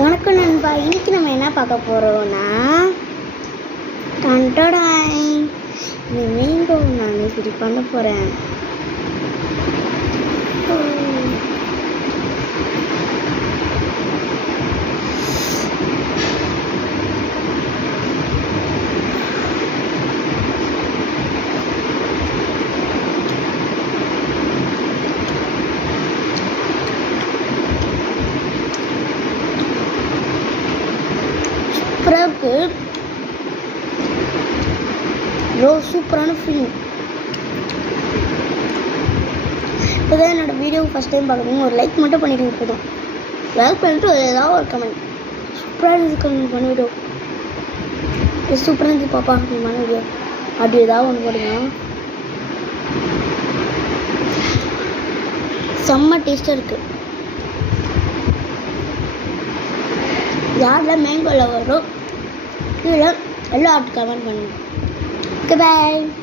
வணக்கம் நண்பா. இன்னைக்கு நம்ம என்ன பார்க்க போகிறோம்னா டன்டடாய் இந்த மேங்கோ நான் இப்படி பண்ண போகிறேன். சூப்பரான ஃபீலிங். இப்போதான் என்னோட வீடியோ ஃபஸ்ட் டைம் பார்க்குறீங்க, ஒரு லைக் மட்டும் பண்ணிடுங்க. போதும் லைக் பண்ணிட்டு ஏதாவது ஒரு கமெண்ட் சூப்பராக இருந்துச்சு கமெண்ட் பண்ண வீடியோ. இது சூப்பராக இருந்துச்சு பாப்பா நீ பண்ண வீடியோ அப்படி ஏதாவது ஒன்று போடுங்க. செம்ம டேஸ்ட்டாக இருக்குது. யாரெல்லாம் மேங்கோவில் வரும் இதில் எல்லாம் ஆட்டு கமெண்ட் பண்ணுங்க. Goodbye.